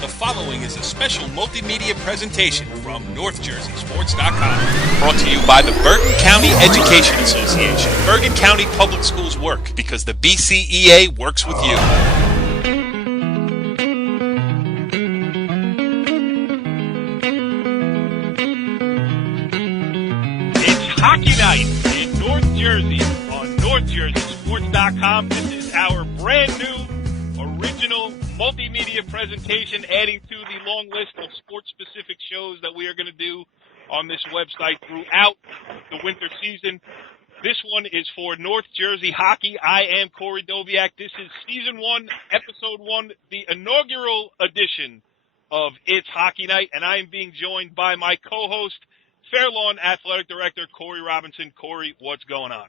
The following is a special multimedia presentation from NorthJerseySports.com. Brought to you by the Bergen County Education Association. Bergen County Public Schools work because the BCEA works with you. It's hockey night in North Jersey on NorthJerseySports.com. This is our brand new original multimedia presentation adding to the long list of sports-specific shows that we are going to do on this website throughout the winter season. This one is for North Jersey hockey. I am Corey Doviak. This is Season 1, Episode 1, the inaugural edition of It's Hockey Night, and I am being joined by my co-host, Fair Lawn Athletic Director Cory Robinson. Cory, what's going on?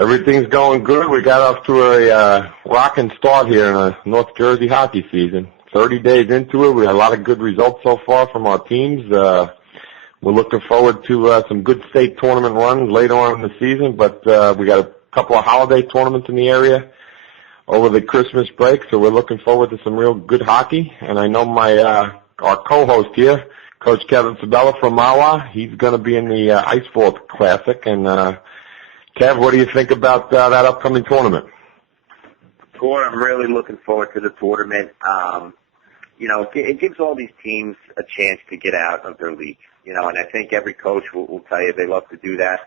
Everything's going good. We got off to a rocking start here in the North Jersey hockey season. 30 days into it, we had a lot of good results so far from our teams. We're looking forward to some good state tournament runs later on in the season, but we got a couple of holiday tournaments in the area over the Christmas break, so we're looking forward to some real good hockey. And I know our co-host here, Coach Kevin Sabella from Mawa, he's going to be in the Ice Vault Classic, and Kev, what do you think about that upcoming tournament? Corey, I'm really looking forward to the tournament. It gives all these teams a chance to get out of their league, and I think every coach will tell you they love to do that.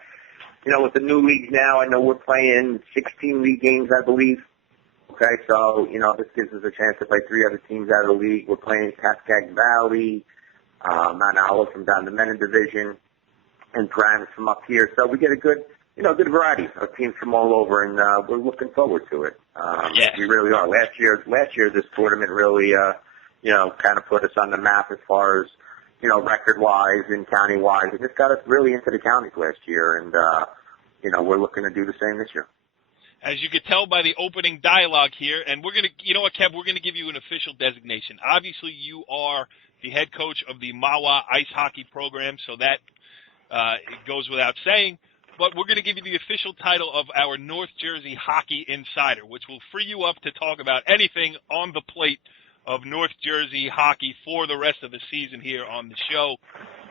With the new leagues now, I know we're playing 16 league games, I believe. Okay, so, this gives us a chance to play 3 other teams out of the league. We're playing Cascade Valley, Mount Olive from down the Menin Division, and Grimes from up here. So we get a good variety of teams from all over, and we're looking forward to it. We really are. Last year, this tournament really, kind of put us on the map as far as, record-wise and county-wise. It just got us really into the counties last year, and, we're looking to do the same this year. As you could tell by the opening dialogue here, and we're going to, Kev, we're going to give you an official designation. Obviously, you are the head coach of the Mawa ice hockey program, so that it goes without saying. But we're going to give you the official title of our North Jersey Hockey Insider, which will free you up to talk about anything on the plate of North Jersey hockey for the rest of the season here on the show.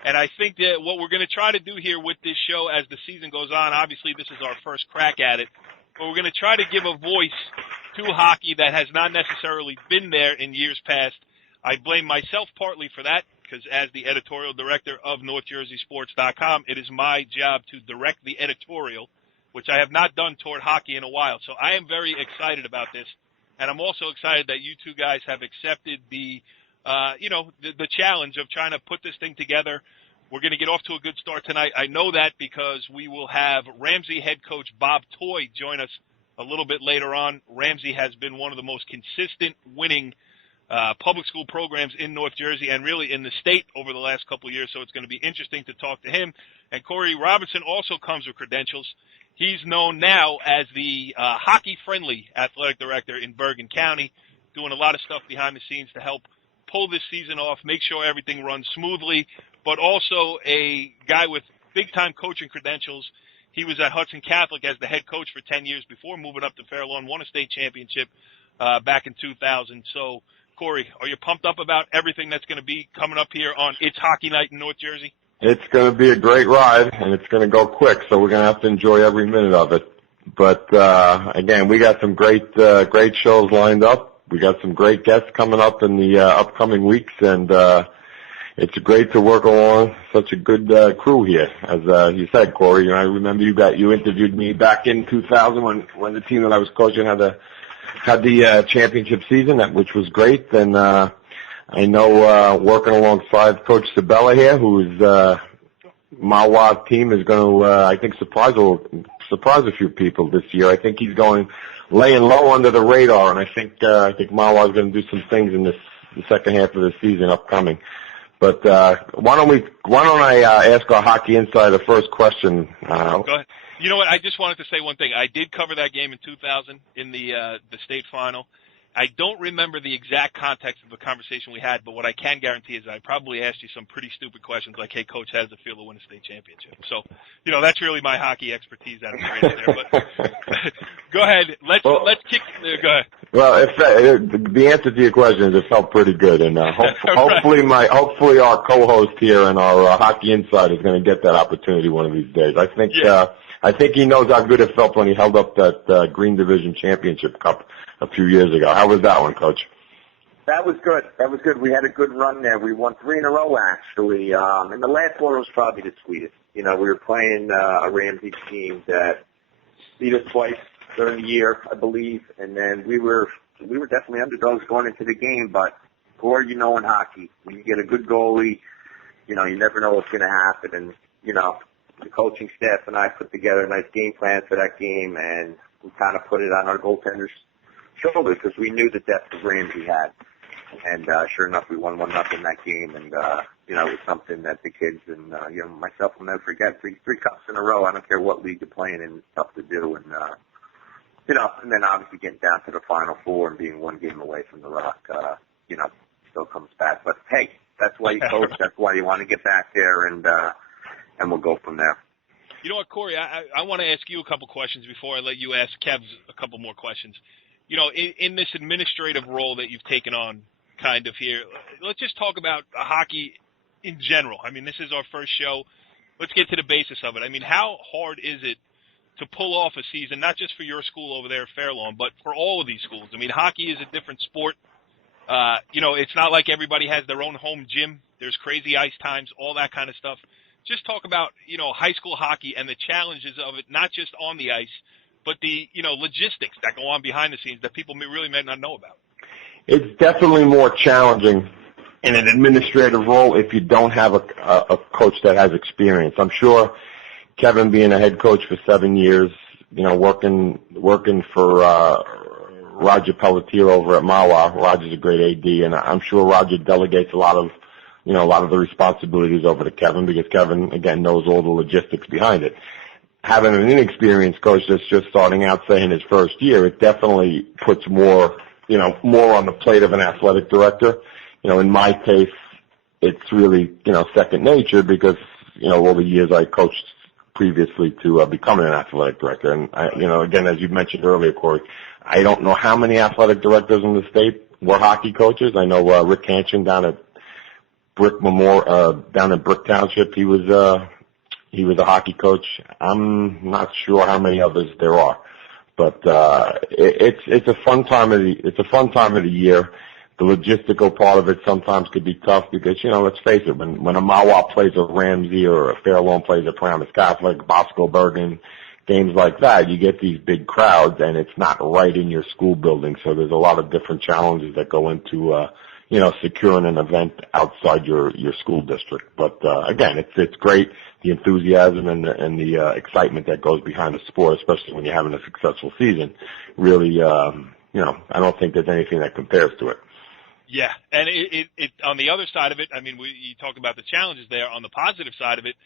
And I think that what we're going to try to do here with this show as the season goes on, obviously this is our first crack at it, but we're going to try to give a voice to hockey that has not necessarily been there in years past. I blame myself partly for that, because as the editorial director of NorthJerseySports.com, it is my job to direct the editorial, which I have not done toward hockey in a while. So I am very excited about this, and I'm also excited that you two guys have accepted the challenge of trying to put this thing together. We're going to get off to a good start tonight. I know that because we will have Ramsey head coach Bob Toy join us a little bit later on. Ramsey has been one of the most consistent winning public school programs in North Jersey and really in the state over the last couple of years, so it's going to be interesting to talk to him. And Cory Robinson also comes with credentials. He's known now as the hockey-friendly athletic director in Bergen County, doing a lot of stuff behind the scenes to help pull this season off, make sure everything runs smoothly, but also a guy with big-time coaching credentials. He was at Hudson Catholic as the head coach for 10 years before moving up to Fair Lawn, won a state championship back in 2000. So, Cory, are you pumped up about everything that's going to be coming up here on It's Hockey Night in North Jersey? It's going to be a great ride, and it's going to go quick, so we're going to have to enjoy every minute of it. But, again, we got some great shows lined up. We got some great guests coming up in the upcoming weeks, and it's great to work along such a good crew here. As you said, Cory, I remember you interviewed me back in 2000 when the team that I was coaching had the championship season, which was great. And I know working alongside Coach Sabella here, whose Mahwah team is going to, I think, surprise a few people this year. I think he's laying low under the radar, and I think Mahwah is going to do some things in the second half of the season upcoming. But why don't I ask our hockey insider the first question? Go ahead. You know what? I just wanted to say one thing. I did cover that game in 2000 in the state final, I don't remember the exact context of the conversation we had, but what I can guarantee is I probably asked you some pretty stupid questions like, hey, Coach, how does it feel to win a state championship? So, that's really my hockey expertise out of the grade there. But go ahead. Let's kick. Go ahead. Well, the answer to your question is it felt pretty good, and hopefully our co-host here and our hockey insider is going to get that opportunity one of these days. I think he knows how good it felt when he held up that Green Division Championship Cup a few years ago. How was that one, Coach? That was good. We had a good run there. We won 3 in a row, actually. And the last one was probably the sweetest. We were playing a Ramsey team that beat us twice during the year, I believe. And then we were definitely underdogs going into the game. But, Corey, in hockey, when you get a good goalie, you never know what's going to happen. And, the coaching staff and I put together a nice game plan for that game, and we kind of put it on our goaltenders' shoulders because we knew the depth of Ramsey had. And sure enough, we won 1-0 that game, and it was something that the kids and myself will never forget. Three cups in a row. I don't care what league you're playing in, it's tough to do. And and then obviously getting down to the Final Four and being one game away from the Rock, still comes back. But hey, that's why you coach. That's why you want to get back there, and we'll go from there. You know what, Corey? I want to ask you a couple questions before I let you ask Kev a couple more questions. In this administrative role that you've taken on kind of here, let's just talk about hockey in general. I mean, this is our first show. Let's get to the basis of it. I mean, how hard is it to pull off a season, not just for your school over there at Fairlawn, but for all of these schools? I mean, hockey is a different sport. It's not like everybody has their own home gym. There's crazy ice times, all that kind of stuff. Just talk about, high school hockey and the challenges of it, not just on the ice, but the, logistics that go on behind the scenes that people really may not know about. It's definitely more challenging in an administrative role if you don't have a coach that has experience. I'm sure Kevin, being a head coach for 7 years, working for Roger Pelletier over at Mawa. Roger's a great AD, and I'm sure Roger delegates a lot of the responsibilities over to Kevin because Kevin, again, knows all the logistics behind it. Having an inexperienced coach that's just starting out, say, in his first year, it definitely puts more on the plate of an athletic director. In my case, it's really, second nature because, all the years I coached previously to becoming an athletic director. And, again, as you mentioned earlier, Corey, I don't know how many athletic directors in the state were hockey coaches. I know Rick Hanchin down at down in Brick Township, he was a hockey coach. I'm not sure how many others there are, but it's a fun time of the year. The logistical part of it sometimes could be tough because let's face it, when a Mahwah plays a Ramsey or a Fairlawn plays a Paramus Catholic, Bosco Bergen, games like that, you get these big crowds and it's not right in your school building. So there's a lot of different challenges that go into securing an event outside your school district. But again, it's great, the enthusiasm and the excitement that goes behind the sport, especially when you're having a successful season. Really, I don't think there's anything that compares to it. Yeah, and it on the other side of it, I mean, you talk about the challenges there. On the positive side of it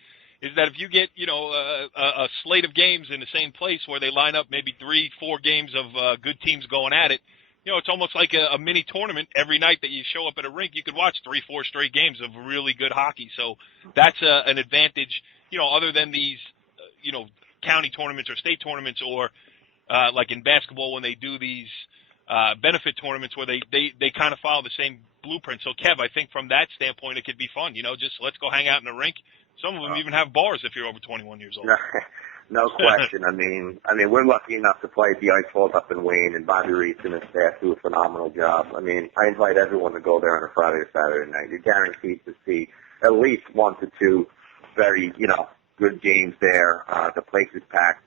is that if you get, a slate of games in the same place where they line up maybe 3-4 games of good teams going at it, it's almost like a mini tournament every night that you show up at a rink. You could watch 3-4 straight games of really good hockey. So that's an advantage, other than these, county tournaments or state tournaments or like in basketball when they do these benefit tournaments where they kind of follow the same blueprint. So, Kev, I think from that standpoint it could be fun. Just let's go hang out in the rink. Some of them even have bars if you're over 21 years old. No question. I mean, we're lucky enough to play at the Ice Vault up in Wayne, and Bobby Reese and his staff do a phenomenal job. I mean, I invite everyone to go there on a Friday or Saturday night. You're guaranteed to see at least 1 to 2 very, good games there. The place is packed.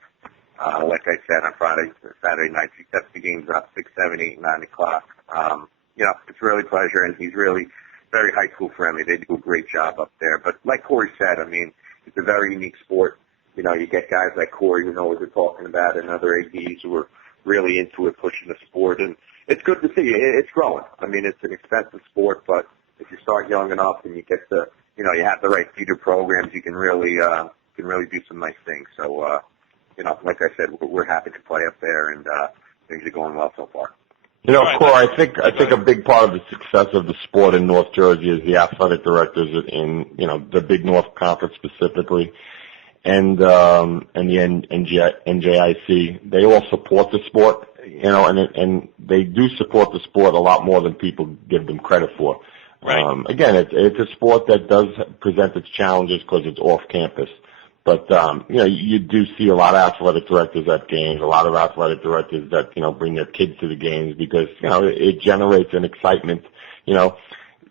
Like I said, on Friday or Saturday nights, he sets the games up 6, 7, 8, 9 o'clock. It's really a pleasure, and he's really very high school friendly. They do a great job up there. But like Corey said, I mean, it's a very unique sport. You get guys like Corey who know what they're talking about and other ADs who are really into it, pushing the sport. And it's good to see. It's growing. I mean, it's an expensive sport, but if you start young enough and you get the, you have the right feeder programs, you can really do some nice things. So, like I said, we're happy to play up there, and things are going well so far. You know, Right, Cory, I think a big part of the success of the sport in North Jersey is the athletic directors in, you know, the Big North Conference specifically, and the NJIC. They all support the sport, you know, and they do support the sport a lot more than people give them credit for. Right. Again, it's a sport that does present its challenges because it's off campus. But, you know, you do see a lot of athletic directors at games, a lot of athletic directors that, you know, bring their kids to the games because, you know, it generates an excitement, you know,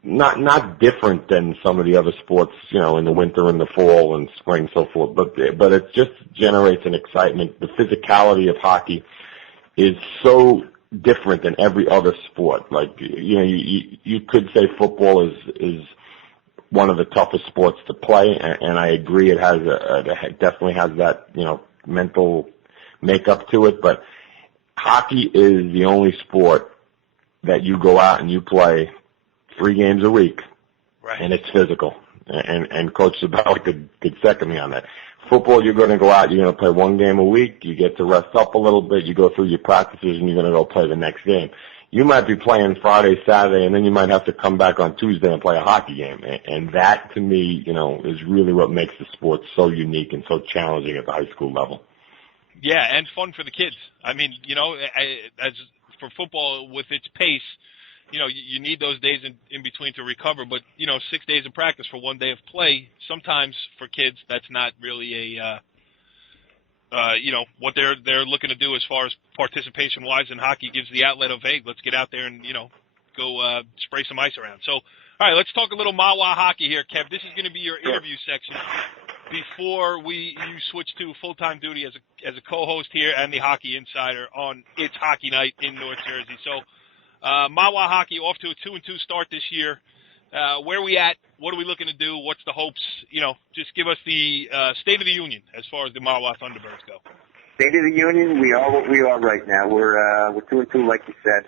not different than some of the other sports, you know, in the winter and the fall and spring and so forth, but it just generates an excitement. The physicality of hockey is so different than every other sport. Like, you know, you could say football is one of the toughest sports to play, and I agree it definitely has that, you know, mental makeup to it, but hockey is the only sport that you go out and you play 3 games a week, Right. and it's physical, and Coach Sabella could second me on that. Football, you're going to go out, you're going to play 1 game a week, you get to rest up a little bit, you go through your practices, and you're going to go play the next game. You might be playing Friday, Saturday, and then you might have to come back on Tuesday and play a hockey game. And that, to me, you know, is really what makes the sport so unique and so challenging at the high school level. Yeah, and fun for the kids. I mean, you know, as for football with its pace, you know, you need those days in between to recover. But, you know, 6 days of practice for 1 day of play, sometimes for kids, that's not really you know, what they're looking to do as far as participation-wise in hockey. Gives the outlet of, hey, let's get out there and, you know, go spray some ice around. So, all right, let's talk a little Mahwah hockey here, Kev. This is going to be your interview section before you switch to full-time duty as a co-host here and the Hockey Insider on It's Hockey Night in North Jersey. So, Mahwah hockey off to a 2-2 start this year. Where are we at? What are we looking to do? What's the hopes? You know, just give us the state of the union as far as the Mahwah Thunderbirds go. State of the union, we are what we are right now. We're 2-2, like you said.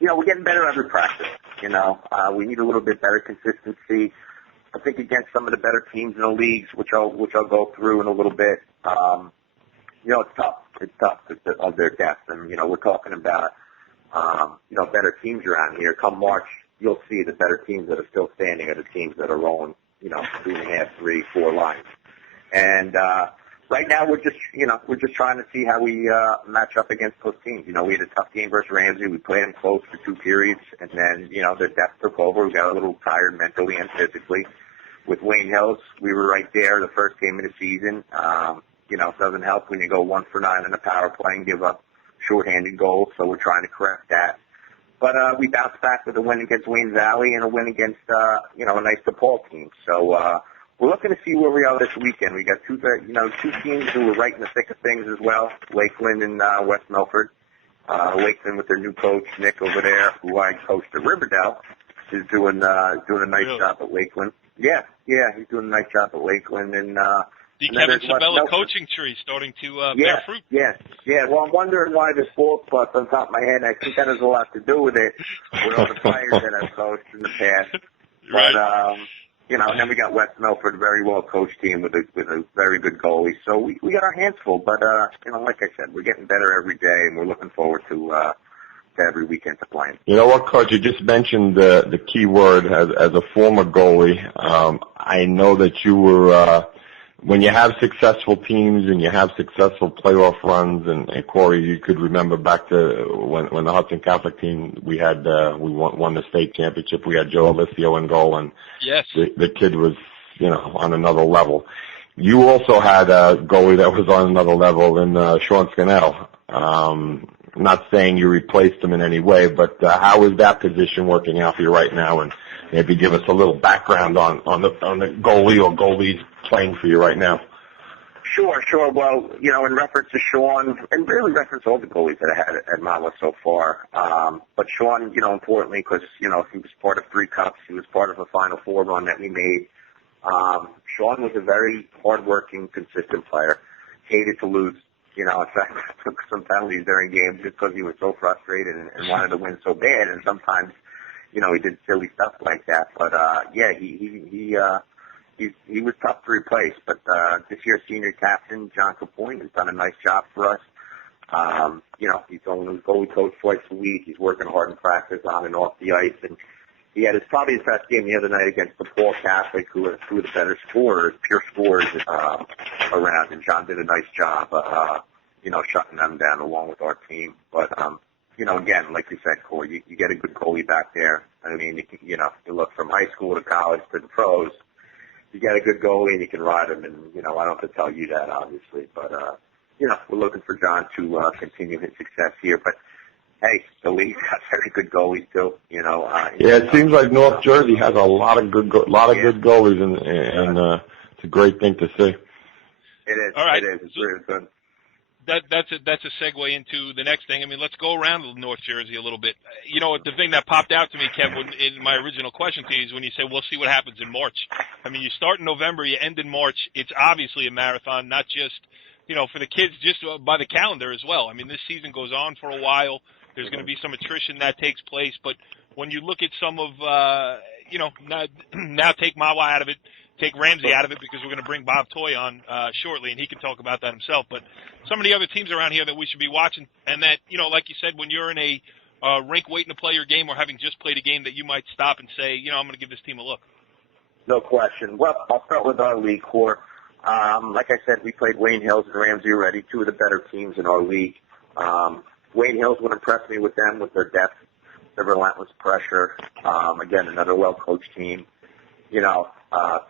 You know, we're getting better every practice. You know, we need a little bit better consistency. I think against some of the better teams in the leagues, which I'll go through in a little bit. You know, it's tough. It's tough of their depth, and you know, we're talking about you know, better teams around here. Come March, you'll see the better teams that are still standing are the teams that are rolling, you know, 2.5, 3, 4 lines. And right now we're just trying to see how we match up against those teams. You know, we had a tough game versus Ramsey. We played them close for 2 periods, and then, you know, their depth took over. We got a little tired mentally and physically. With Wayne Hills, we were right there the first game of the season. You know, it doesn't help when you go 1 for 9 in the power play and give up shorthanded goals, so we're trying to correct that. But we bounced back with a win against Wayne Valley and a win against, you know, a nice DePaul team. So we're looking to see where we are this weekend. We got two teams who are right in the thick of things as well, Lakeland and West Milford. Lakeland with their new coach, Nick, over there, who I coached at Riverdale, is doing a nice job at Lakeland. Yeah, he's doing a nice job at Lakeland. And the Kevin Sabella coaching tree starting to bear fruit. Yeah. Well, I'm wondering why there's 4+ on top of my head. I think that has a lot to do with it, with all the players that I've coached in the past. Right. But you know, and then we got West Milford, a very well coached team with a very good goalie. So we got our hands full. But you know, like I said, we're getting better every day, and we're looking forward to every weekend to playing. You know what, Coach? You just mentioned the key word as a former goalie. I know that you were. When you have successful teams and you have successful playoff runs, and Cory, you could remember back to when the Hudson Catholic team, we won the state championship. We had Joe Alessio in goal, and yes, the kid was, you know, on another level. You also had a goalie that was on another level in Sean Scannell. Not saying you replaced him in any way, but how is that position working out for you right now? And maybe give us a little background on the goalie or goalies playing for you right now. Sure. Well, you know, in reference to Sean, and really reference to all the goalies that I had at Mawa so far. But Sean, you know, importantly, because, you know, he was part of 3 cups. He was part of a Final Four run that we made. Sean was a very hardworking, consistent player. Hated to lose. You know, in fact, took some penalties during games just because he was so frustrated and wanted to win so bad. And sometimes, you know, he did silly stuff like that. But yeah, he was tough to replace. But this year's senior captain, John Capoin, has done a nice job for us. He's going to goalie coach twice a week. He's working hard in practice on and off the ice, and he had probably his best game the other night against the Paul Catholic, who are two of the better scorers, pure scorers around, and John did a nice job, shutting them down along with our team. But, again, like you said, Corey, you get a good goalie back there. I mean, you look from high school to college to the pros, you get a good goalie and you can ride him, and, I don't have to tell you that, obviously. But, we're looking for John to continue his success here. But, hey, the league's got very good goalies, too, it seems like North Jersey has a lot of good good goalies, and it's a great thing to see. It is. All right. It is. It's really good. That's a segue into the next thing. I mean, let's go around North Jersey a little bit. The thing that popped out to me, Kev, in my original question to you is when you say, we'll see what happens in March. I mean, you start in November, you end in March. It's obviously a marathon, not just, for the kids, just by the calendar as well. I mean, this season goes on for a while. There's going to be some attrition that takes place. But when you look at some of, now take Mahwah out of it, take Ramsey out of it, because we're going to bring Bob Toy on shortly, and he can talk about that himself. But some of the other teams around here that we should be watching, and that, like you said, when you're in a rink waiting to play your game or having just played a game, that you might stop and say, I'm going to give this team a look. No question. Well, I'll start with our league core. Like I said, we played Wayne Hills and Ramsey already, two of the better teams in our league. Wayne Hills would impress me with them, with their depth, their relentless pressure. Again, another well-coached team.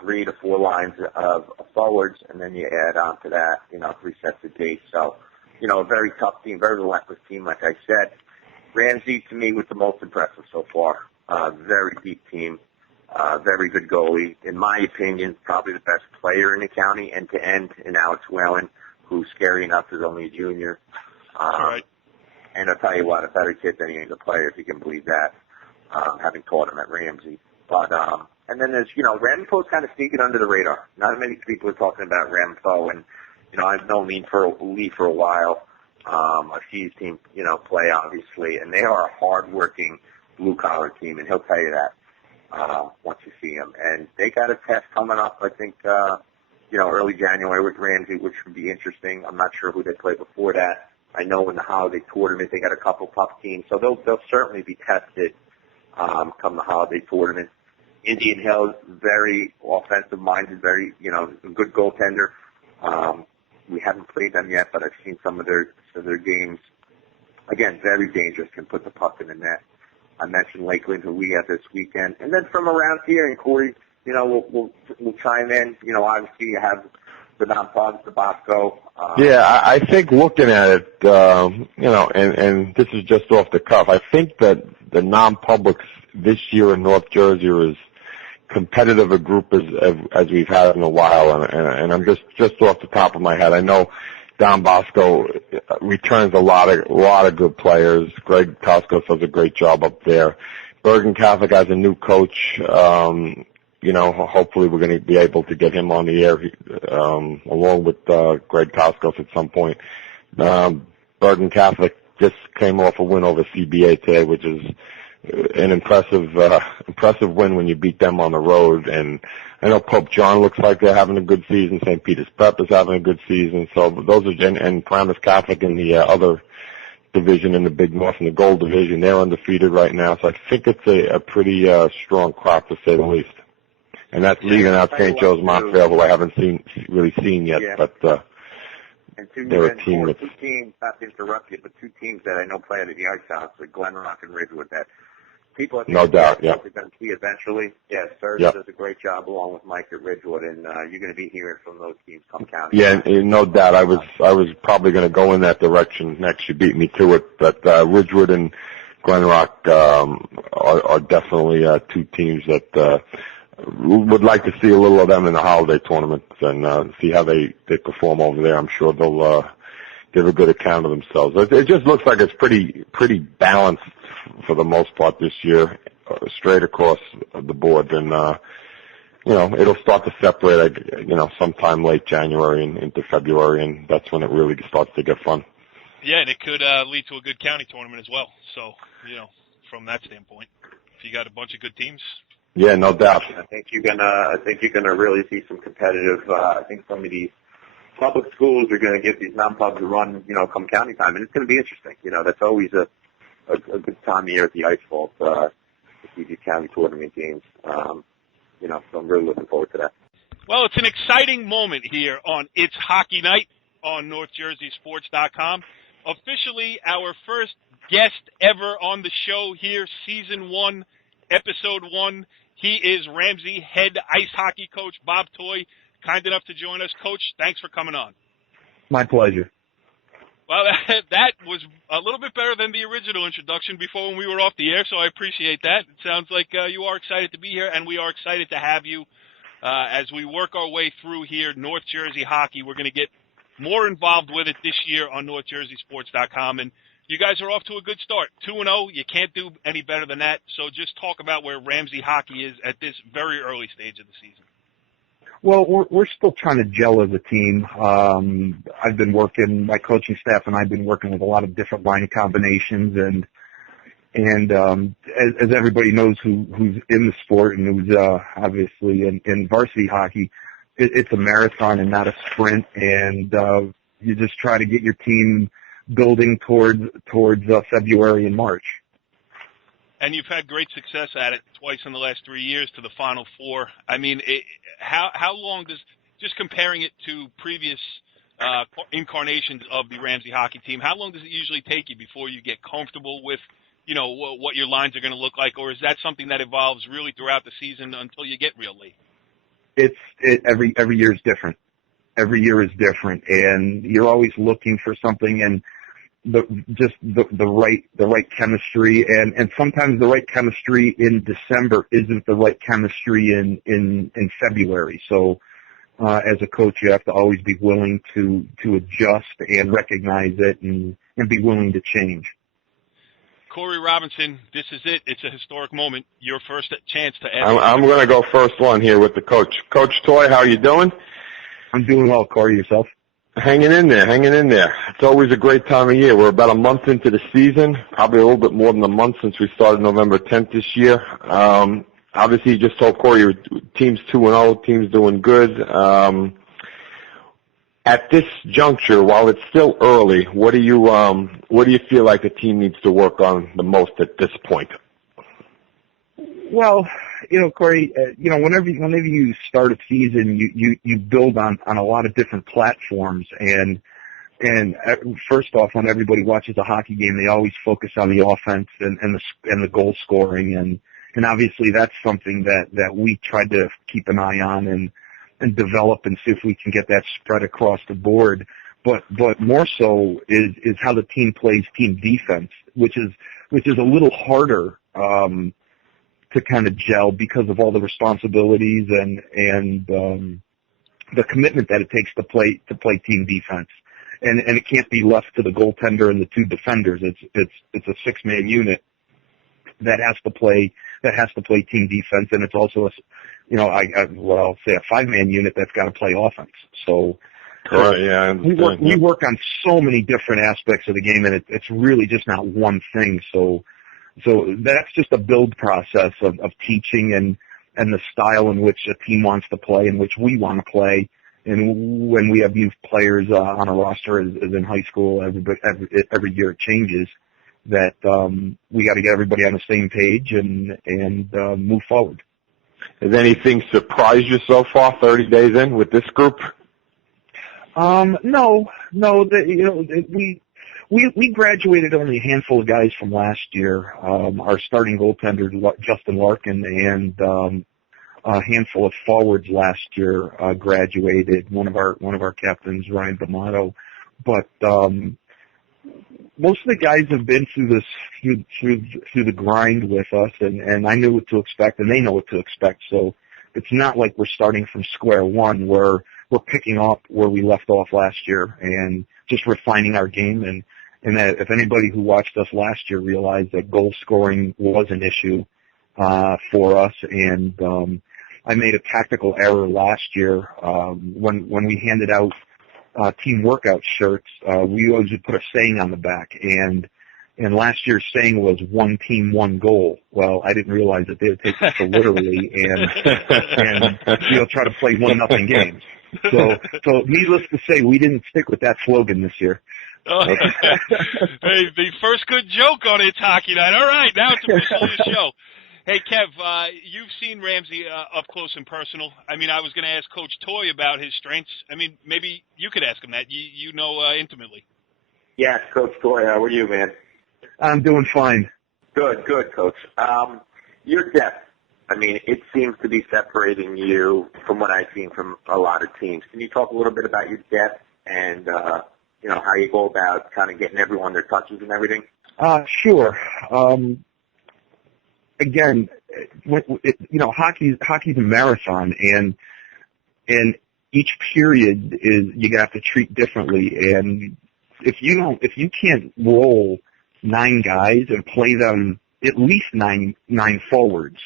3 to 4 lines of forwards, and then you add on to that, 3 sets of dates. So, a very tough team, very relentless team, like I said. Ramsey, to me, was the most impressive so far. Very deep team, very good goalie. In my opinion, probably the best player in the county, end-to-end, in Alex Whalen, who's scary enough is only a junior. Right. And I'll tell you what, a better kid than he is a player, if you can believe that, having taught him at Ramsey. But, and then there's, Rampo's kind of sneaking under the radar. Not many people are talking about Rampo, and, I've known Lee for a while. I've seen his team, play, obviously, and they are a hard-working blue-collar team, and he'll tell you that once you see him. And they got a test coming up, I think, early January with Ramsey, which would be interesting. I'm not sure who they play before that. I know in the holiday tournament they got a couple tough teams, so they'll certainly be tested come the holiday tournament. Indian Hills, very offensive-minded, very, a good goaltender. We haven't played them yet, but I've seen some of their games. Again, very dangerous, can put the puck in the net. I mentioned Lakeland, who we have this weekend. And then from around here, and Corey, we'll chime in. Obviously you have the non-pods, the Bosco. I think looking at it, and this is just off the cuff, I think that the non-publics this year in North Jersey are as competitive a group as we've had in a while, and I'm just off the top of my head. I know Don Bosco returns a lot of good players. Greg Tosco does a great job up there. Bergen Catholic has a new coach. Hopefully we're going to be able to get him on the air along with Greg Tosco at some point. Bergen Catholic just came off a win over CBA today, which is an impressive win when you beat them on the road. And I know Pope John looks like they're having a good season. St. Peter's Prep is having a good season. So those are, and Paramus Catholic in the other division in the Big North, in the Gold Division, they're undefeated right now. So I think it's a pretty strong crop, to say the least. And that's leaving out St. Joe's Montvale, who I haven't really seen yet. Yeah. But they're a team that's... Two teams, not to interrupt you, but two teams that I know play at the Ice House, like Glen Rock and Ridgewood, that people no doubt, yeah. They're going to see eventually. Yeah, Serge does a great job along with Mike at Ridgewood, and you're going to be hearing from those teams come county. Yeah, no doubt. I was probably going to go in that direction next. You beat me to it, but Ridgewood and Glen Rock are definitely two teams that would like to see a little of them in the holiday tournaments and see how they perform over there. I'm sure they'll give a good account of themselves. It just looks like it's pretty balanced for the most part this year, straight across the board. And it'll start to separate, sometime late January and into February, and that's when it really starts to get fun. Yeah, and it could lead to a good county tournament as well. So, from that standpoint, if you got a bunch of good teams. Yeah, no doubt. I think you're gonna really see some competitive. I think some of these public schools are going to give these non-pubs a run, come county time, and it's going to be interesting. That's always a good time of year at the Ice Vault to see these county tournament games. So I'm really looking forward to that. Well, it's an exciting moment here on It's Hockey Night on NorthJerseySports.com. Officially, our first guest ever on the show here, Season 1, Episode 1. He is Ramsey head ice hockey coach Bob Toy, kind enough to join us. Coach, thanks for coming on. My pleasure. Well, that was a little bit better than the original introduction before when we were off the air, so I appreciate that. It sounds like you are excited to be here, and we are excited to have you as we work our way through here, North Jersey hockey. We're going to get more involved with it this year on NorthJerseySports.com, and you guys are off to a good start. 2-0, you can't do any better than that, so just talk about where Ramsey hockey is at this very early stage of the season. Well, we're still trying to gel as a team. I've been working, my coaching staff and I've been working with a lot of different line combinations, and as everybody knows who's in the sport and who's obviously in varsity hockey, it's a marathon and not a sprint, and you just try to get your team building towards February and March. And you've had great success at it twice in the last 3 years to the Final Four. I mean, how long does, just comparing it to previous incarnations of the Ramsey hockey team, how long does it usually take you before you get comfortable with, what your lines are going to look like, or is that something that evolves really throughout the season until you get real late? Every year is different. Every year is different, and you're always looking for something, and the right chemistry, and sometimes the right chemistry in December isn't the right chemistry in February. So as a coach, you have to always be willing to adjust and recognize it and be willing to change. Cory Robinson, this is it. It's a historic moment. Your first chance to add. I'm going to go first one here with the coach. Coach Toy, how you doing? I'm doing well, Cory. Yourself? Hanging in there. It's always a great time of year. We're about a month into the season, probably a little bit more than a month since we started November 10th this year. Obviously, you just told Cory your team's 2-0, team's doing good. At this juncture, while it's still early, what do you feel like the team needs to work on the most at this point? Well, Cory, whenever you start a season, you build on a lot of different platforms, and first off, when everybody watches a hockey game, they always focus on the offense and the goal scoring, and obviously that's something that we tried to keep an eye on and develop and see if we can get that spread across the board. But more so is how the team plays team defense, which is a little harder to kind of gel because of all the responsibilities and the commitment that it takes to play team defense. And it can't be left to the goaltender and the two defenders. It's a 6-man unit that has to play team defense, and it's also I'll say a 5-man unit that's got to play offense. So right, yeah, we work on so many different aspects of the game, and it's really just not one thing. So that's just a build process of teaching and the style in which a team wants to play, in which we want to play. And when we have youth players on a roster, as in high school, every year it changes. That we got to get everybody on the same page and move forward. Has anything surprised you so far, 30 days in with this group? No. We graduated only a handful of guys from last year. Our starting goaltender, Justin Larkin, and a handful of forwards last year graduated. One of our captains, Ryan D'Amato, but most of the guys have been through the grind with us, and I knew what to expect, and they know what to expect. So it's not like we're starting from square one. We're picking up where we left off last year and just refining our game. And that if anybody who watched us last year realized that goal scoring was an issue for us, and I made a tactical error last year when we handed out team workout shirts. We always would put a saying on the back, and last year's saying was "one team, one goal." Well, I didn't realize that they would take it so literally and try to play 1-0 games. So needless to say, we didn't stick with that slogan this year. Oh. Hey, the first good joke on It's Hockey Night. All right, now it's officially a show. Hey, Kev, you've seen Ramsey up close and personal. I mean, I was going to ask Coach Toy about his strengths. I mean, maybe you could ask him that. You know intimately. Yes, Coach Toy, how are you, man? I'm doing fine. Good, Coach. Your depth, I mean, it seems to be separating you from what I've seen from a lot of teams. Can you talk a little bit about your depth and, how you go about kind of getting everyone their touches and everything? Sure. Again, hockey's a marathon, and each period is you have to treat differently. And if you can't roll 9 guys and play them at least nine forwards,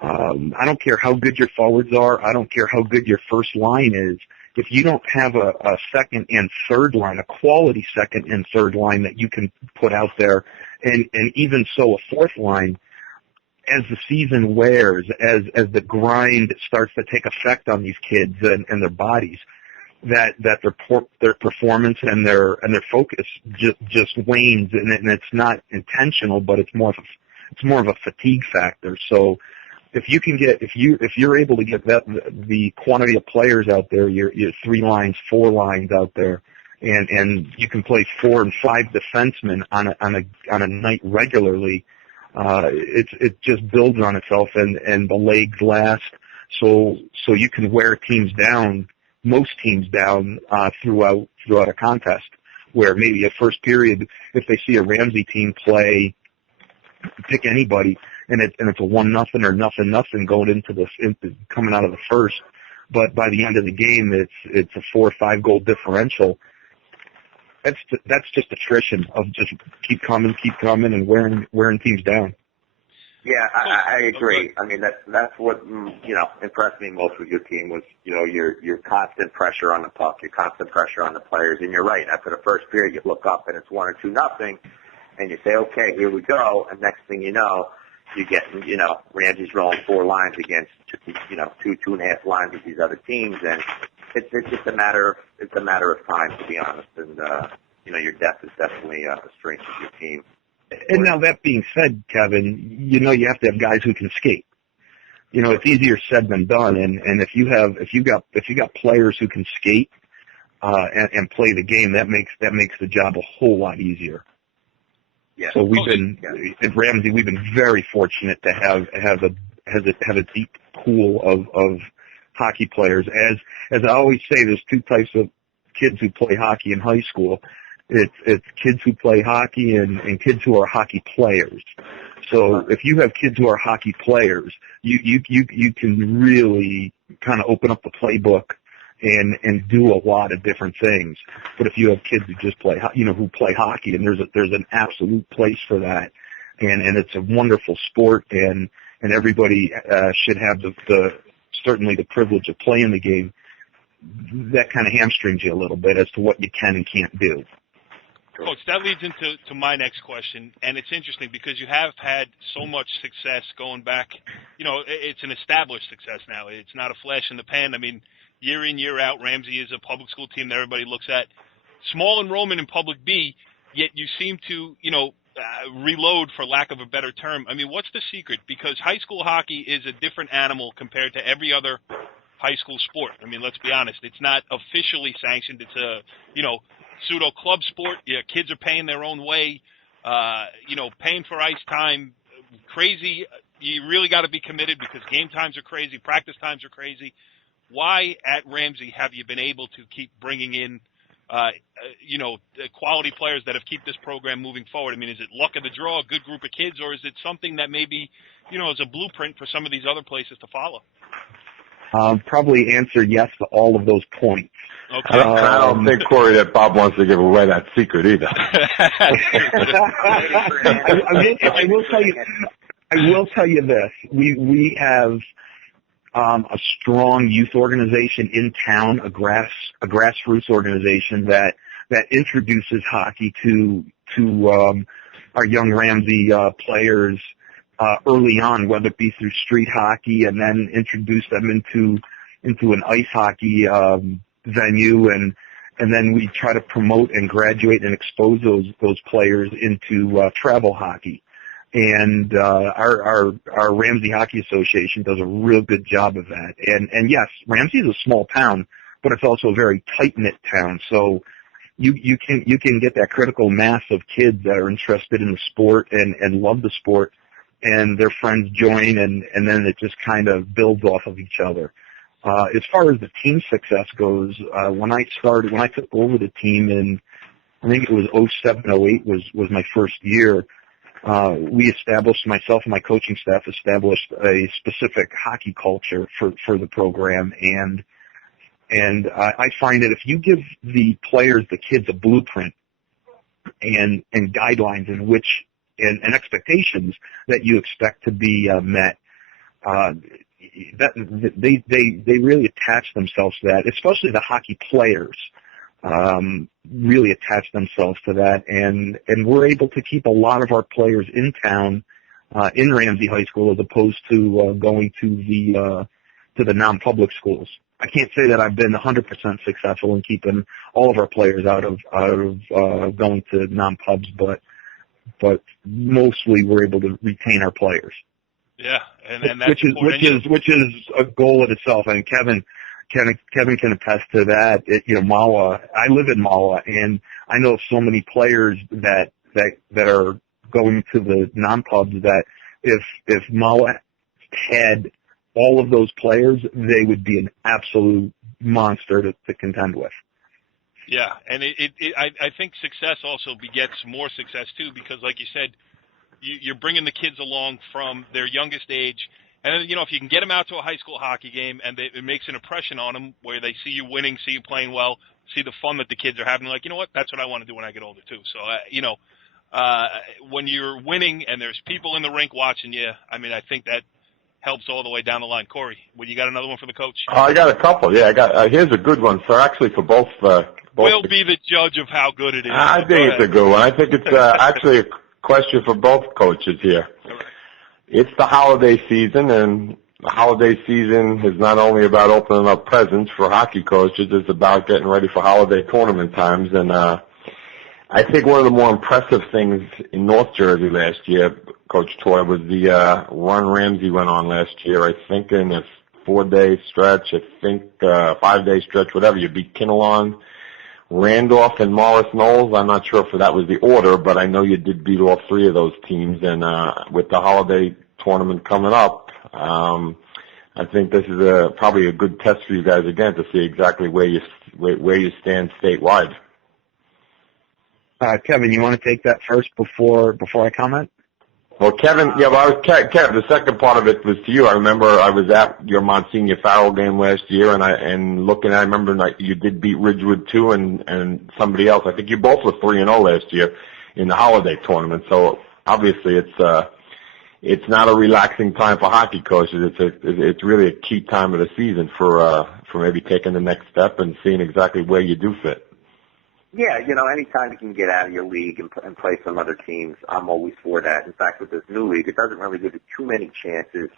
I don't care how good your forwards are. I don't care how good your first line is. If you don't have a second and third line, a quality second and third line that you can put out there, and even so a fourth line, as the season wears, as the grind starts to take effect on these kids and their bodies, that their performance and their focus just wanes, and it's not intentional, but it's more of a fatigue factor. So if you're able to get the quantity of players out there, your 3 lines, 4 lines out there, and you can play 4 and 5 defensemen on a night regularly, it just builds on itself, and the legs last, so you can wear most teams down throughout a contest, where maybe a first period, if they see a Ramsey team play, pick anybody, and it's a 1-0 or 0-0 going coming out of the first, but by the end of the game it's a 4 or 5 goal differential. That's just attrition of just keep coming and wearing teams down. Yeah, I agree. I mean, that's what impressed me most with your team was your constant pressure on the puck, your constant pressure on the players. And you're right. After the first period, you look up and it's 1 or 2-0, and you say, okay, here we go. And next thing you know, you get Ramsey's rolling 4 lines against 2.5 lines with these other teams, and it's just a matter of time, to be honest. And your depth is definitely a strength of your team. And now that being said, Kevin, you have to have guys who can skate. It's easier said than done. And if you got players who can skate and play the game, that makes the job a whole lot easier. Yeah. So at Ramsey, we've been very fortunate to have a deep pool of hockey players. As I always say, there's 2 types of kids who play hockey in high school. It's kids who play hockey and kids who are hockey players. So if you have kids who are hockey players, you can really kind of open up the playbook and do a lot of different things. But if you have kids who just play, who play hockey, and there's an absolute place for that, and it's a wonderful sport, and everybody should have certainly the privilege of playing the game. That kind of hamstrings you a little bit as to what you can and can't do. Coach, that leads into my next question, and it's interesting because you have had so much success going back. It's an established success now. It's not a flash in the pan. I mean, year in, year out, Ramsey is a public school team that everybody looks at. Small enrollment in Public B, yet you seem to, reload, for lack of a better term. I mean, what's the secret? Because high school hockey is a different animal compared to every other high school sport. I mean, let's be honest. It's not officially sanctioned. It's a, pseudo club sport. Kids are paying their own way, paying for ice time, crazy. You really got to be committed because game times are crazy, practice times are crazy. Why at Ramsey have you been able to keep bringing in, quality players that have kept this program moving forward? I mean, is it luck of the draw, a good group of kids, or is it something that maybe, is a blueprint for some of these other places to follow? Probably answer yes to all of those points. Okay. I don't think, Corey, that Bob wants to give away that secret either. I will tell you this. We have a strong youth organization in town, a grassroots organization that introduces hockey to our young Ramsey players early on, whether it be through street hockey, and then introduce them into an ice hockey venue, and then we try to promote and graduate and expose those players into travel hockey. And our Ramsey Hockey Association does a real good job of that. And yes, Ramsey is a small town, but it's also a very tight-knit town. So you can get that critical mass of kids that are interested in the sport and love the sport, and their friends join, and then it just kind of builds off of each other. As far as the team success goes, when I took over the team in, I think it was 07-08 was my first year, myself and my coaching staff established a specific hockey culture for the program, and I find that if you give the kids a blueprint and guidelines in which and expectations that you expect to be met, that they really attach themselves to that, especially the hockey players. Really attach themselves to that, and we're able to keep a lot of our players in town, in Ramsey High School, as opposed to going to the non-public schools. I can't say that I've been 100% successful in keeping all of our players out of going to non-pubs, but mostly we're able to retain our players. Yeah, and that's which is a goal in itself. And Kevin can attest to that. Mawa. I live in Mawa, and I know so many players that are going to the non-pubs that if Mawa had all of those players, they would be an absolute monster to contend with. Yeah, and I think success also begets more success too, because like you said, you're bringing the kids along from their youngest age. And, if you can get them out to a high school hockey game and it makes an impression on them where they see you winning, see you playing well, see the fun that the kids are having, like, you know what, that's what I want to do when I get older too. So, when you're winning and there's people in the rink watching you, I mean, I think that helps all the way down the line. Corey, you got another one for the coach? I got a couple. Yeah, I got. Here's a good one for both. We'll be the judge of how good it is. I think it's a good one. I think it's actually a question for both coaches here. It's the holiday season, and the holiday season is not only about opening up presents for hockey coaches, it's about getting ready for holiday tournament times. And I think one of the more impressive things in North Jersey last year, Coach Toy, was the run Ramsey went on last year. I think in a 4-day stretch, 5-day stretch, whatever. You beat Kinnelon, Randolph, and Morris Knowles. I'm not sure if that was the order, but I know you did beat all three of those teams. And with the holiday tournament coming up, I think this is probably a good test for you guys again to see exactly where you stand statewide. Kevin, you want to take that first before I comment? Well, Kevin, Kevin, the second part of it was to you. I remember I was at your Monsignor Farrell game last year, and I remember you did beat Ridgewood too, and somebody else. I think you both were 3-0 last year in the holiday tournament. So obviously, it's not a relaxing time for hockey coaches. It's really a key time of the season for maybe taking the next step and seeing exactly where you do fit. Yeah, anytime you can get out of your league and play some other teams, I'm always for that. In fact, with this new league, it doesn't really give you too many chances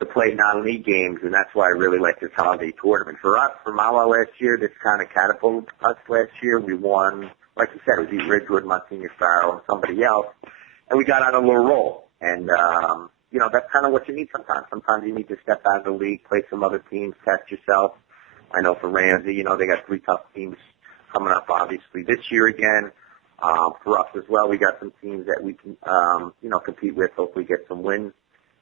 to play non-league games, and that's why I really like this holiday tournament. For us, for Mawa last year, this kind of catapulted us last year. We won, like you said, we beat Ridgewood, Monsignor Farrell, and somebody else, and we got on a little roll. And, that's kind of what you need sometimes. Sometimes you need to step out of the league, play some other teams, test yourself. I know for Ramsey, they got 3 tough teams coming up, obviously, this year again. For us as well, we got some teams that we can, compete with, hopefully get some wins,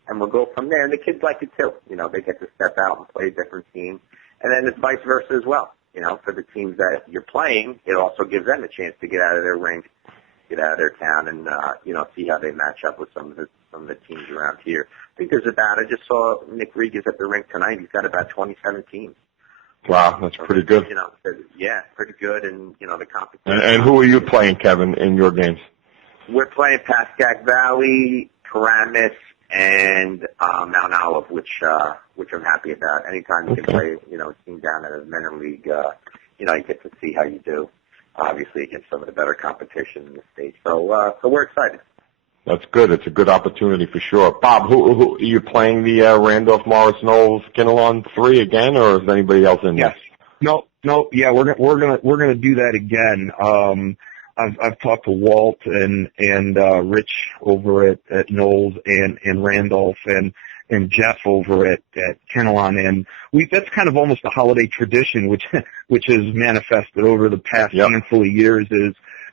and we'll go from there. And the kids like it too. They get to step out and play a different team. And then it's vice versa as well. For the teams that you're playing, it also gives them a chance to get out of their rink, get out of their town, and, see how they match up with some of the teams around here. I think I just saw Nick Regas at the rink tonight. He's got about 27 teams. Wow, that's pretty good. Yeah, pretty good, and the competition. And who are you playing, Kevin, in your games? We're playing Pascack Valley, Paramus, and Mount Olive, which I'm happy about. Anytime you can play, a team down at a minor league, you get to see how you do. Obviously, against some of the better competition in the state. So we're excited. That's good. It's a good opportunity for sure. Bob, who are you playing the Randolph Morris Knowles Kinnelon 3 again, or is anybody else in there? Yes. No. Yeah, we're gonna do that again. I've talked to Walt and Rich over at Knowles and Randolph and Jeff over at Kinnelon, and that's kind of almost a holiday tradition, which has manifested over the past handful of years.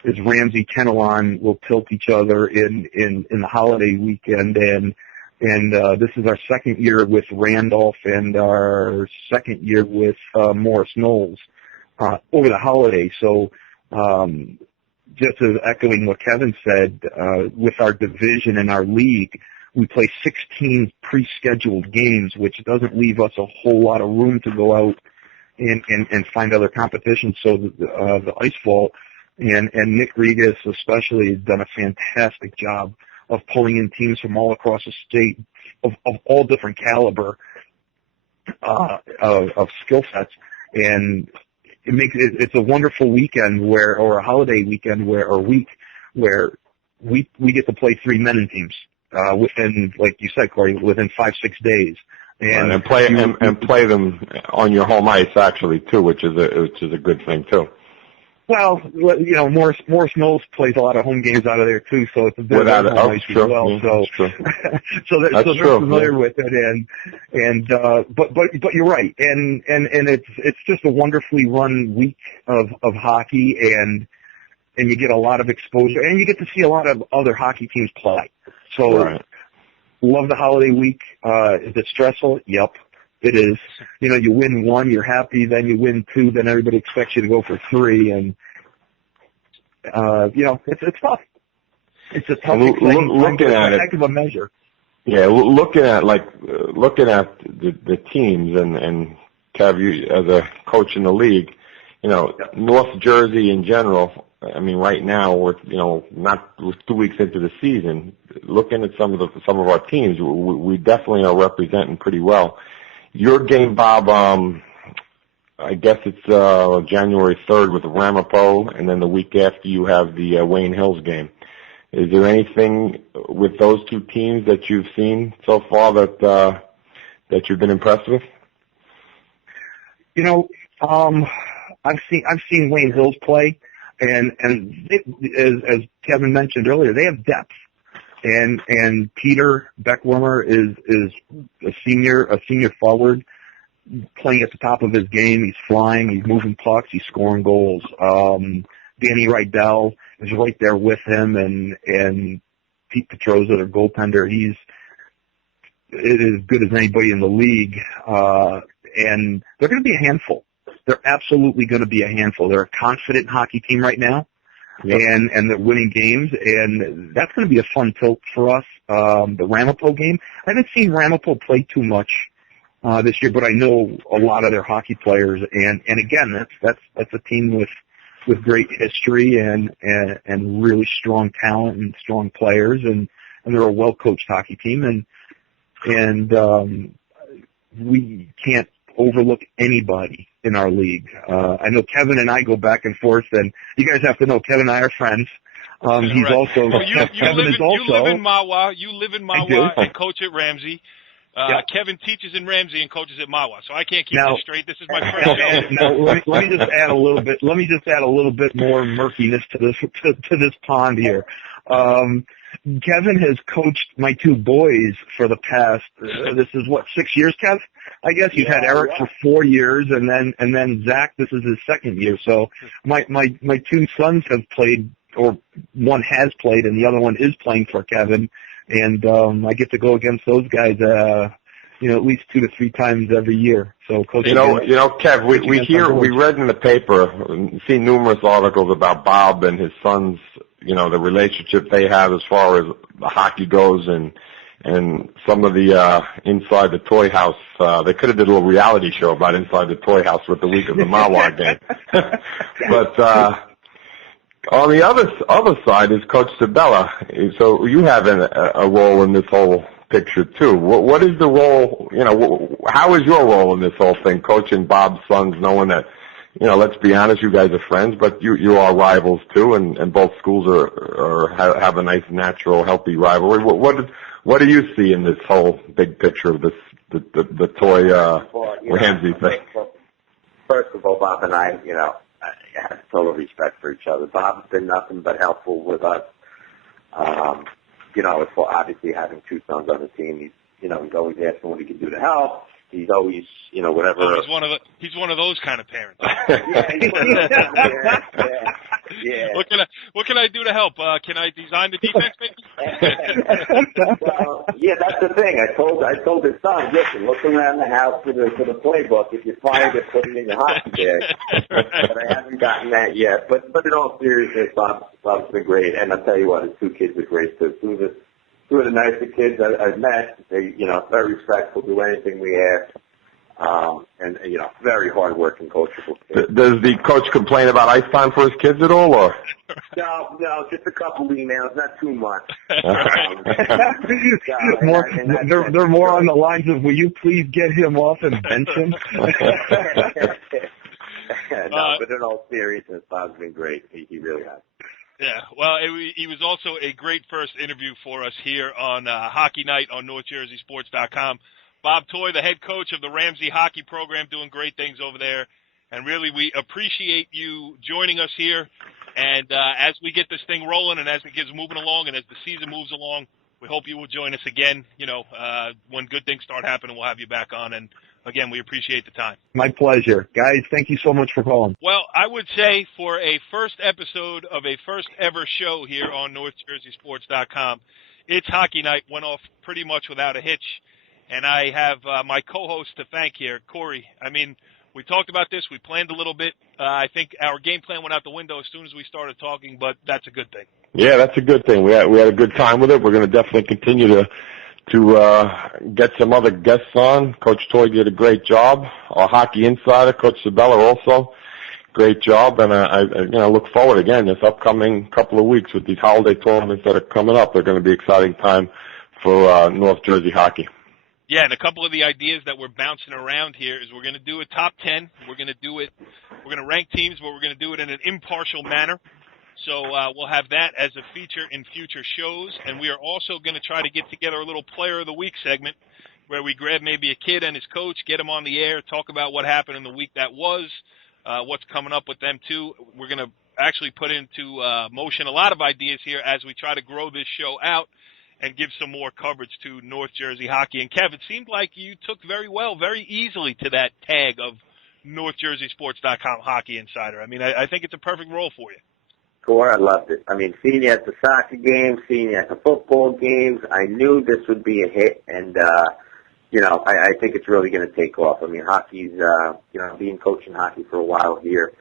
Is Ramsey Kinnelon will tilt each other in the holiday weekend, and this is our second year with Randolph and our second year with Morris Knowles over the holiday. So just as echoing what Kevin said, with our division and our league, we play 16 pre-scheduled games, which doesn't leave us a whole lot of room to go out and find other competition. So the ice vault and Nick Regas especially has done a fantastic job of pulling in teams from all across the state of all different caliber of skill sets, and it's a wonderful weekend or a holiday weekend or week where we get to play 3 men teams within, like you said, Corey, within 5-6 days, and play them on your home ice actually too, which is a good thing too. Well, you know, Morris Knowles plays a lot of home games out of there too, so it's a bit of home ice as well. Yeah, so, so they're familiar with it, but you're right, and it's just a wonderfully run week of hockey, and you get a lot of exposure, and you get to see a lot of other hockey teams play. So, love the holiday week. Is it stressful? Yep. It is. You know, you win 1, you're happy, then you win 2, then everybody expects you to go for 3, and, you know, it's tough. It's a tough, heck of a measure. Yeah, looking at the teams, and Kev, you as a coach in the league, you know, North Jersey in general, I mean, right now we're 2 weeks into the season. Looking at some of our teams, we definitely are representing pretty well. Your game, Bob, I guess it's January 3rd with Ramapo, and then the week after you have the Wayne Hills game. Is there anything with those two teams that you've seen so far that you've been impressed with? You know, I've seen Wayne Hills play, and they, as Kevin mentioned earlier, they have depth. And Peter Beckwormer is a senior forward playing at the top of his game. He's flying, he's moving pucks, he's scoring goals. Danny Rydell is right there with him, and Pete Petroza, their goaltender, he's as good as anybody in the league. And they're going to be a handful. They're absolutely going to be a handful. They're a confident hockey team right now. Yep. And they're winning games, and that's going to be a fun tilt for us. The Ramapo game, I haven't seen Ramapo play too much this year, but I know a lot of their hockey players, and again, that's a team with great history and really strong talent and strong players, and they're a well coached hockey team, and we can't overlook anybody in our league. I know Kevin and I go back and forth, and you guys have to know Kevin and I are friends. He's right. also Well, Kevin is also. You live in Mahwah. You live in Mahwah and coach at Ramsey. Yep. Kevin teaches in Ramsey and coaches at Mahwah, so I can't keep this straight. This is my first show. Now, let me just add a little bit. Let me just add a little bit more murkiness to this pond here. Kevin has coached my two boys for the past. This is what, 6 years, Kev? I guess you've had Eric for 4 years, and then Zach. This is his second year. So my two sons have played, or one has played, and the other one is playing for Kevin. And I get to go against those guys, at least 2 to 3 times every year. So, Coach, Kev, we read in the paper, seen numerous articles about Bob and his sons. You know, the relationship they have as far as the hockey goes, and some of the inside the toy house. They could have did a little reality show about inside the toy house with the week of the Mahwah game. But on the other side is Coach Sabella. So you have a role in this whole picture too. What is the role? How is your role in this whole thing, coaching Bob's sons, knowing that let's be honest, you guys are friends, but you are rivals too, and both schools have a nice, natural, healthy rivalry. What do you see in this whole big picture of this the toy Ramsey thing? First of all, Bob and I have total respect for each other. Bob's been nothing but helpful with us. For obviously having two sons on the team, he's always asking what he can do to help. He's always, whatever. Oh, he's one of those kind of parents. Yeah. What can I do to help? Can I design the defense, maybe? Well, yeah, that's the thing. I told his son, listen, look around the house for the playbook. If you find it, put it in your hockey bag. But I haven't gotten that yet. But in all seriousness, Bob's been great, and I'll tell you what, his two kids are great too. Two of the nicest kids I've met. They, very respectful, do anything we ask. And very hard-working, coachable kids. Does the coach complain about ice time for his kids at all, or? No, just a couple emails, not too much. They're more on the lines of, will you please get him off and bench him? No, but in all seriousness, Bob's been great. He really has. Yeah, well, he was also a great first interview for us here on Hockey Night on NorthJerseySports.com. Bob Toy, the head coach of the Ramsey hockey program, doing great things over there. And really, we appreciate you joining us here. And as we get this thing rolling and as it gets moving along and as the season moves along, we hope you will join us again. When good things start happening, we'll have you back on. And, again, we appreciate the time. My pleasure. Guys, thank you so much for calling. Well, I would say for a first episode of a first-ever show here on NorthJerseySports.com, it's Hockey Night went off pretty much without a hitch. And I have my co-host to thank here, Corey. I mean, we talked about this. We planned a little bit. I think our game plan went out the window as soon as we started talking, but that's a good thing. Yeah, that's a good thing. We had a good time with it. We're going to definitely continue to get some other guests on. Coach Toy did a great job. Our hockey insider, Coach Sabella, also great job. And I look forward again this upcoming couple of weeks with these holiday tournaments that are coming up. They're going to be an exciting time for North Jersey hockey. Yeah, and a couple of the ideas that we're bouncing around here is we're going to do a top 10. We're going to rank teams, but we're going to do it in an impartial manner. So we'll have that as a feature in future shows. And we are also going to try to get together a little Player of the Week segment where we grab maybe a kid and his coach, get him on the air, talk about what happened in the week that was, what's coming up with them too. We're going to actually put into motion a lot of ideas here as we try to grow this show out and give some more coverage to North Jersey hockey. And, Kev, it seemed like you took very easily to that tag of NorthJerseySports.com Hockey Insider. I mean, I think it's a perfect role for you. Cool, I loved it. I mean, seeing you at the soccer games, seeing you at the football games, I knew this would be a hit, and, I think it's really going to take off. I mean, hockey's, being coaching hockey for a while here,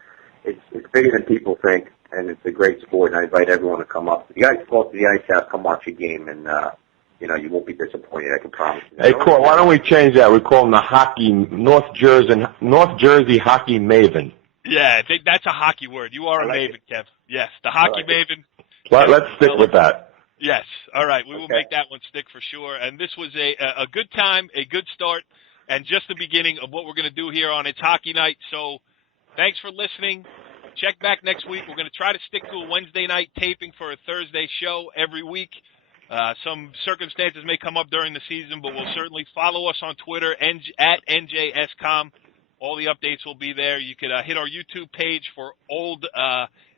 it's bigger than people think. And it's a great sport, and I invite everyone to come up. If you guys go to the Ice House, come watch a game, and, you won't be disappointed, I can promise you. Hey, Cor, why don't we change that? We call him the North Jersey Hockey Maven. Yeah, I think that's a hockey word. You are a maven, Kev. Yes, the hockey maven. Let's stick with that. Yes. All right, we will make that one stick for sure. And this was a good time, a good start, and just the beginning of what we're going to do here on It's Hockey Night. So thanks for listening. Check back next week. We're going to try to stick to a Wednesday night taping for a Thursday show every week. Some circumstances may come up during the season, but we'll certainly follow us on Twitter, at NJSCom. All the updates will be there. You could hit our YouTube page for old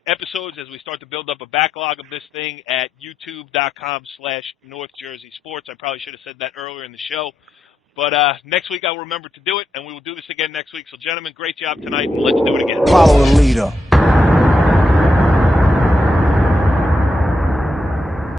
episodes as we start to build up a backlog of this thing at youtube.com/NorthJerseySports. I probably should have said that earlier in the show. But next week I'll remember to do it, and we will do this again next week. So, gentlemen, great job tonight, and let's do it again. Follow the leader.